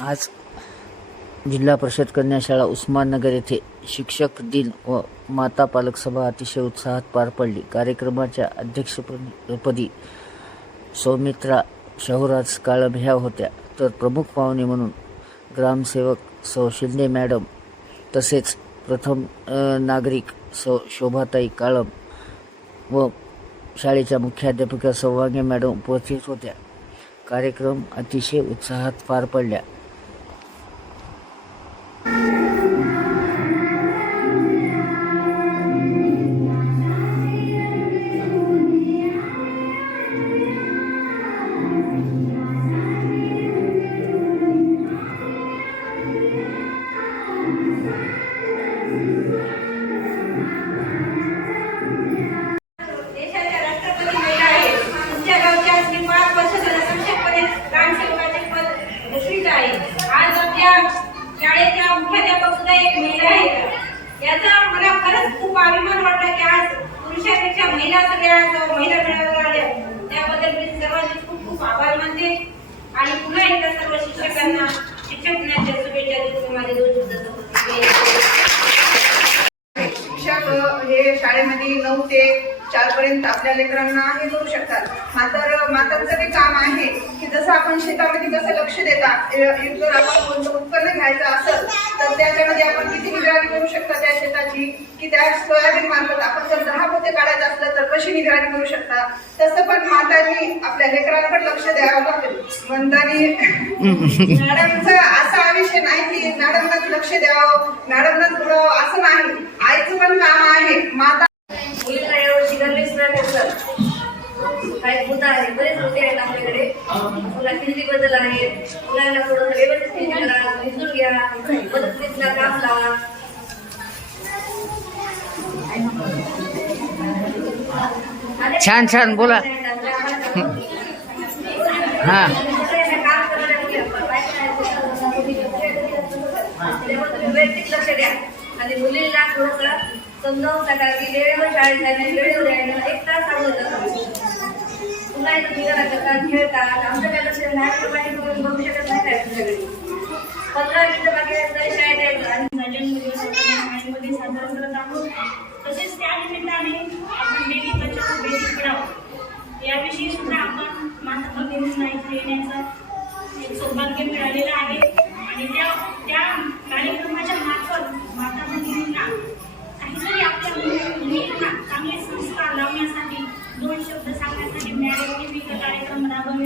आज जिल्हा परिषद कन्या शाळा उस्माननगर येथे शिक्षक दिन व माता पालक सभा अतिशय उत्साहात पार पडली. कार्यक्रमाच्या अध्यक्षपदी सौमित्रा शाहूराज काळम ह्या होत्या. तर प्रमुख पाहुणे म्हणून ग्रामसेवक सौ शिंदे मॅडम तसेच प्रथम नागरिक सौ शोभाताई काळम व शाळेच्या मुख्याध्यापिका सौभाग्य मॅडम उपस्थित होत्या. कार्यक्रम अतिशय उत्साहात पार पडल्या. शाळेच्या मुख्याध्यापक सुद्धा एक महिला आहे याचा मला खरंच खूप अभिमान वाटला की आज पुरुषापेक्षा महिला सगळ्या महिला मेळाव्याला आल्या त्याबद्दल मी सर्वांचे खूप खूप आभार मानते. आणि पुन्हा एकदा सर्व शिक्षकांना शिक्षक दिनाच्या शुभेच्छा देऊन माझे दोन शब्द शिक्षक हे शाळेमध्ये नऊ ते चार पर्यंत आपल्या लेकरांना हे करू शकतात. मात्र मातांचं ते काम आहे की जसं आपण शेतामध्ये कसं लक्ष देता जर आपण कोणतं उत्पन्न घ्यायचं असेल तर त्याच्यामध्ये आपण किती निगराणी करू शकता त्या शेताची? की त्या सोयाबीन मार्फत आपण जर दहा पोते काढायचं असलं तर कशी निगराणी करू शकता? तसं पण मातांनी आपल्या लेकरांकडे लक्ष द्यावं लागेल. म्हणतानी मॅडमचा असा विषय नाही की मॅडमनाच लक्ष द्यावं मॅडमनाच बुडावं असं नाही. आईचं पण काम आहे माता आहे. बरेच मुद्दे आहेत आपल्याकडे. मुला हिंदी बद्दल आहे. मुलांना थोडं व्यवस्थित करा समजून घ्या काम लावा. छान, छान, बोला. हा. वैयक्तिक लक्ष द्या. आणि मुलींना थोडंसं समजावून टाका की वेळेवर शाळेत जाणं वेळेवर यायला एक तास अगोदर पुन्हा एकदा निघाला करतात खेळतात आमचं काय लक्ष नाही पाठी बघू शकत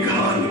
begun.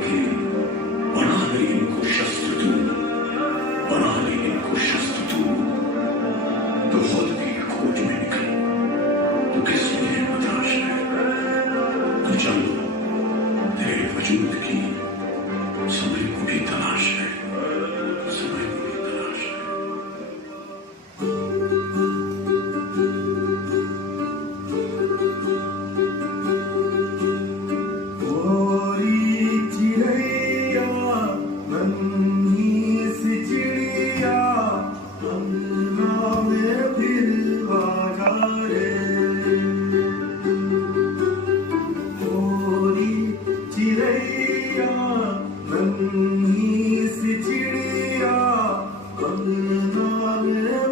Amen.